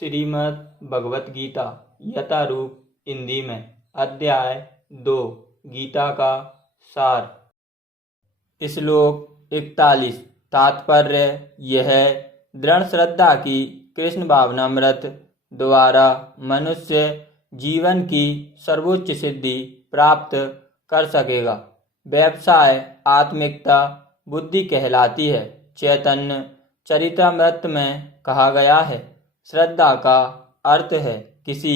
श्रीमद् भगवत गीता यथारूप हिंदी में अध्याय 2 गीता का सार। श्लोक 41। तात्पर्य यह दृढ़ श्रद्धा की कृष्ण भावनामृत द्वारा मनुष्य जीवन की सर्वोच्च सिद्धि प्राप्त कर सकेगा। व्यवसाय आत्मिकता बुद्धि कहलाती है। चैतन्य चरितामृत में कहा गया है, श्रद्धा का अर्थ है किसी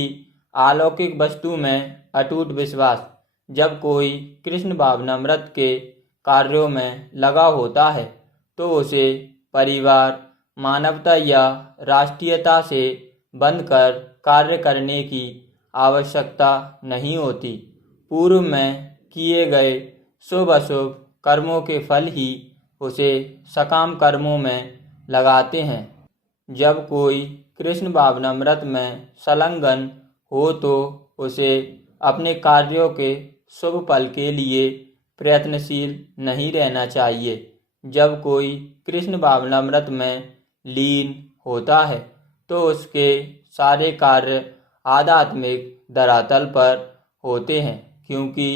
अलौकिक वस्तु में अटूट विश्वास। जब कोई कृष्ण भावनामृत के कार्यों में लगा होता है तो उसे परिवार, मानवता या राष्ट्रीयता से बंधकर कार्य करने की आवश्यकता नहीं होती। पूर्व में किए गए शुभ अशुभ कर्मों के फल ही उसे सकाम कर्मों में लगाते हैं। जब कोई कृष्ण भावनामृत में संलग्न हो तो उसे अपने कार्यों के शुभ फल के लिए प्रयत्नशील नहीं रहना चाहिए। जब कोई कृष्ण भावनामृत में लीन होता है तो उसके सारे कार्य आध्यात्मिक धरातल पर होते हैं, क्योंकि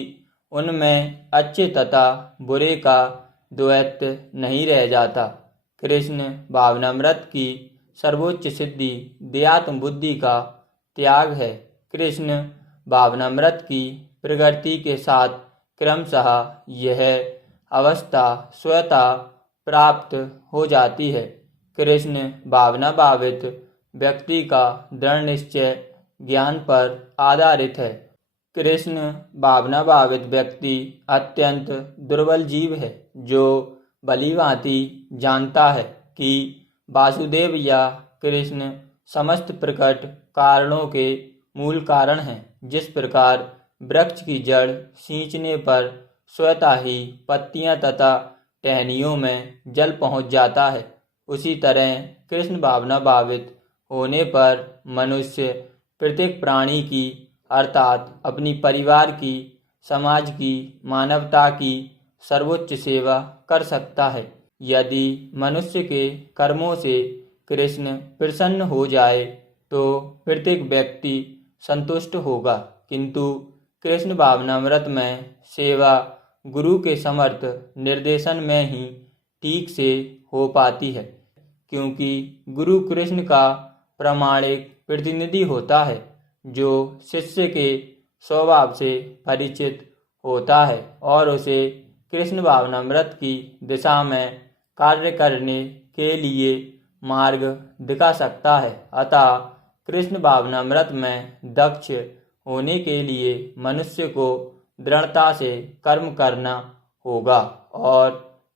उनमें अच्छे तथा बुरे का द्वैत नहीं रह जाता। कृष्ण भावनामृत की सर्वोच्च सिद्धि देहात्म बुद्धि का त्याग है। कृष्ण भावनामृत की प्रगति के साथ क्रमशः यह अवस्था स्वतः प्राप्त हो जाती है। कृष्ण भावना भावित व्यक्ति का दृढ़ निश्चय ज्ञान पर आधारित है। कृष्ण भावना भावित व्यक्ति अत्यंत दुर्बल जीव है, जो भलीभांति जानता है कि वासुदेव या कृष्ण समस्त प्रकट कारणों के मूल कारण हैं। जिस प्रकार वृक्ष की जड़ सींचने पर स्वतः ही पत्तियां तथा टहनियों में जल पहुंच जाता है, उसी तरह कृष्ण भावना भावित होने पर मनुष्य प्रत्येक प्राणी की अर्थात अपनी परिवार की, समाज की, मानवता की सर्वोच्च सेवा कर सकता है। यदि मनुष्य के कर्मों से कृष्ण प्रसन्न हो जाए तो प्रत्येक व्यक्ति संतुष्ट होगा, किंतु कृष्ण भावनामृत में सेवा गुरु के समर्थ निर्देशन में ही ठीक से हो पाती है, क्योंकि गुरु कृष्ण का प्रामाणिक प्रतिनिधि होता है, जो शिष्य के स्वभाव से परिचित होता है और उसे कृष्ण भावनामृत की दिशा में कार्य करने के लिए मार्ग दिखा सकता है। अतः कृष्ण भावनामृत में दक्ष होने के लिए मनुष्य को दृढ़ता से कर्म करना होगा और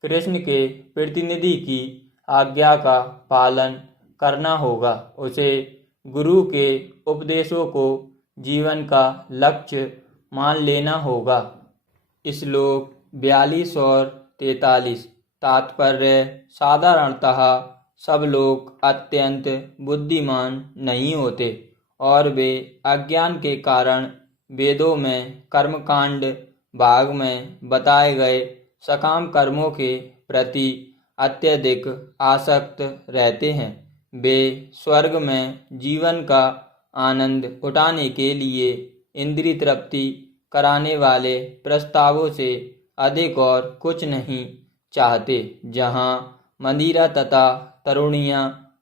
कृष्ण के प्रतिनिधि की आज्ञा का पालन करना होगा। उसे गुरु के उपदेशों को जीवन का लक्ष्य मान लेना होगा। श्लोक 42 और 43। तात्पर्य साधारणतः सब लोग अत्यंत बुद्धिमान नहीं होते और वे अज्ञान के कारण वेदों में कर्मकांड भाग में बताए गए सकाम कर्मों के प्रति अत्यधिक आसक्त रहते हैं। वे स्वर्ग में जीवन का आनंद उठाने के लिए इंद्रिय तृप्ति कराने वाले प्रस्तावों से अधिक और कुछ नहीं चाहते। जहाँ मंदिरा तथा तरुणियाँ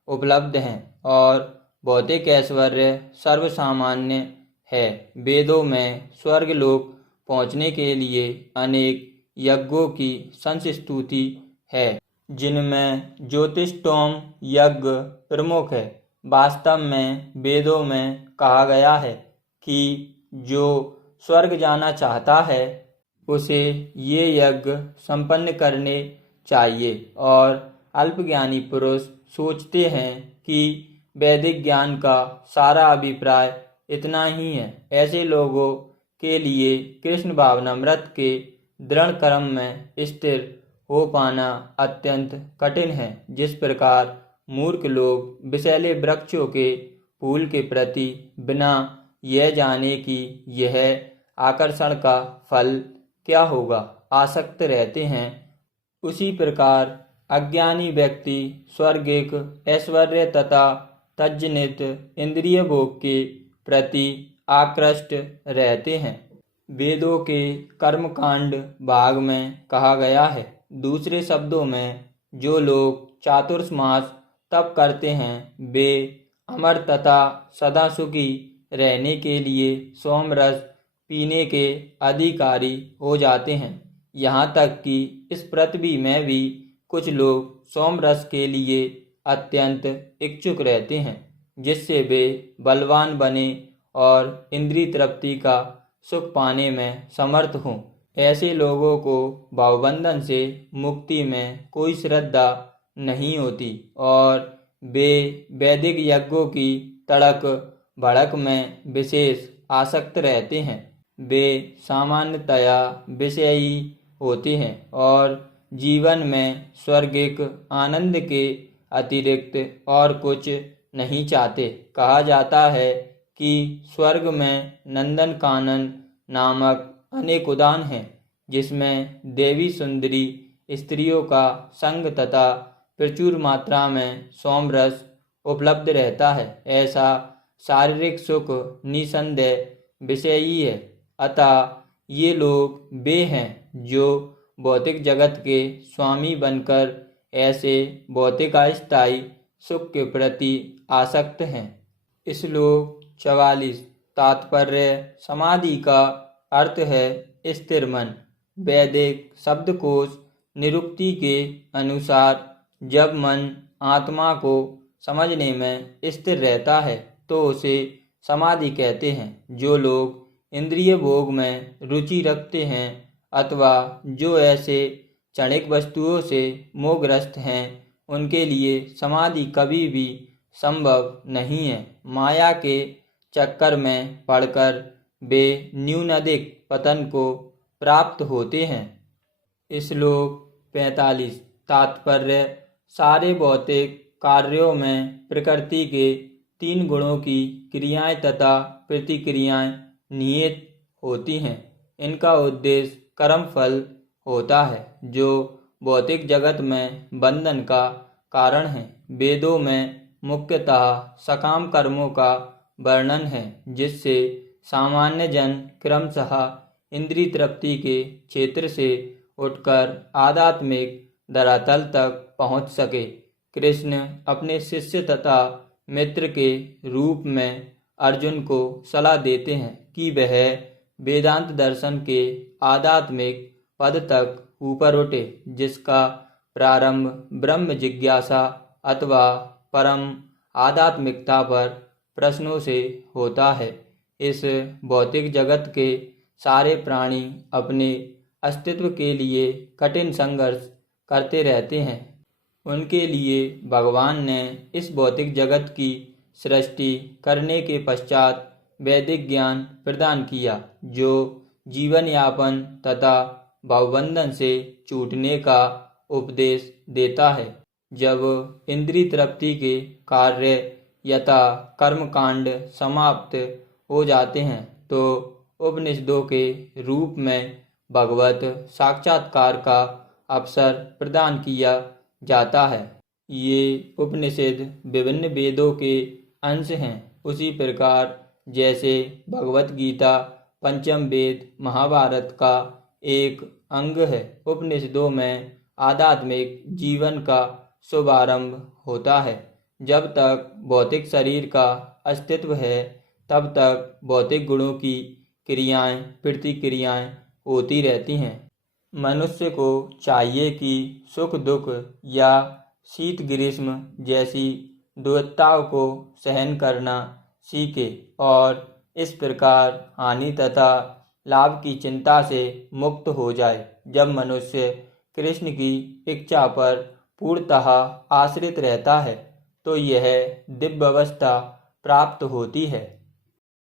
उपलब्ध हैं और भौतिक ऐश्वर्य सर्वसामान्य है, वेदों में स्वर्ग लोक पहुँचने के लिए अनेक यज्ञों की संस्तुति है, जिनमें ज्योतिष्टोम यज्ञ प्रमुख है। वास्तव में वेदों में कहा गया है कि जो स्वर्ग जाना चाहता है उसे ये यज्ञ संपन्न करने चाहिए, और अल्पज्ञानी पुरुष सोचते हैं कि वैदिक ज्ञान का सारा अभिप्राय इतना ही है। ऐसे लोगों के लिए कृष्ण भावनामृत के दृढ़ कर्म में स्थिर हो पाना अत्यंत कठिन है। जिस प्रकार मूर्ख लोग विषैले वृक्षों के फूल के प्रति बिना यह जाने कि यह आकर्षण का फल क्या होगा आसक्त रहते हैं, उसी प्रकार अज्ञानी व्यक्ति स्वर्गिक ऐश्वर्य तथा तज्जनित इंद्रिय भोग के प्रति आकृष्ट रहते हैं। वेदों के कर्मकांड भाग में कहा गया है। दूसरे शब्दों में जो लोग चातुर्मास तप करते हैं वे अमर तथा सदा सुखी रहने के लिए सोमरस पीने के अधिकारी हो जाते हैं। यहाँ तक कि इस पृथ्वी में भी कुछ लोग सोमरस के लिए अत्यंत इच्छुक रहते हैं, जिससे वे बलवान बने और इंद्रिय तृप्ति का सुख पाने में समर्थ हों। ऐसे लोगों को भावबंधन से मुक्ति में कोई श्रद्धा नहीं होती और वे वैदिक यज्ञों की तड़क भड़क में विशेष आसक्त रहते हैं। वे सामान्यतया विषयी होते हैं और जीवन में स्वर्गिक आनंद के अतिरिक्त और कुछ नहीं चाहते। कहा जाता है कि स्वर्ग में नंदन कानन नामक अनेक उद्यान हैं, जिसमें देवी सुंदरी स्त्रियों का संग तथा प्रचुर मात्रा में सोमरस उपलब्ध रहता है। ऐसा शारीरिक सुख निसंदेह विषयी है। अतः ये लोग वे हैं जो भौतिक जगत के स्वामी बनकर ऐसे भौतिक अस्थायी सुख के प्रति आसक्त हैं। श्लोक 44। तात्पर्य: समाधि का अर्थ है स्थिर मन। वैदिक शब्दकोश निरुक्ति के अनुसार जब मन आत्मा को समझने में स्थिर रहता है तो उसे समाधि कहते हैं। जो लोग इंद्रिय भोग में रुचि रखते हैं अथवा जो ऐसे क्षणिक वस्तुओं से मोहग्रस्त हैं, उनके लिए समाधि कभी भी संभव नहीं है। माया के चक्कर में पड़कर वे न्यूनाधिक पतन को प्राप्त होते हैं। श्लोक 45। तात्पर्य: सारे भौतिक कार्यों में प्रकृति के 3 गुणों की क्रियाएं तथा प्रतिक्रियाएं निहित होती हैं। इनका उद्देश्य कर्म फल होता है, जो भौतिक जगत में बंधन का कारण है। वेदों में मुख्यतः सकाम कर्मों का वर्णन है, जिससे सामान्य जन क्रमशः इंद्रिय तृप्ति के क्षेत्र से उठकर आध्यात्मिक धरातल तक पहुंच सके। कृष्ण अपने शिष्य तथा मित्र के रूप में अर्जुन को सलाह देते हैं कि वह वेदांत दर्शन के आध्यात्मिक पद तक ऊपर उठे, जिसका प्रारंभ ब्रह्म जिज्ञासा अथवा परम आध्यात्मिकता पर प्रश्नों से होता है। इस भौतिक जगत के सारे प्राणी अपने अस्तित्व के लिए कठिन संघर्ष करते रहते हैं। उनके लिए भगवान ने इस भौतिक जगत की सृष्टि करने के पश्चात वैदिक ज्ञान प्रदान किया, जो जीवन यापन तथा भावबंधन से छूटने का उपदेश देता है। जब इंद्रिय तृप्ति के कार्य यथा कर्मकांड समाप्त हो जाते हैं तो उपनिषदों के रूप में भगवत साक्षात्कार का अवसर प्रदान किया जाता है। ये उपनिषद विभिन्न वेदों के अंश हैं। उसी प्रकार जैसे भगवत गीता पंचम वेद महाभारत का एक अंग है, उपनिषदों में आध्यात्मिक जीवन का शुभारंभ होता है। जब तक भौतिक शरीर का अस्तित्व है, तब तक भौतिक गुणों की क्रियाएं प्रतिक्रियाएं होती रहती हैं। मनुष्य को चाहिए कि सुख दुख या शीत ग्रीष्म जैसी दुर्घटनाओं को सहन करना सीखे और इस प्रकार हानि तथा लाभ की चिंता से मुक्त हो जाए। जब मनुष्य कृष्ण की इच्छा पर पूर्णतः आश्रित रहता है तो यह दिव्य अवस्था प्राप्त होती है।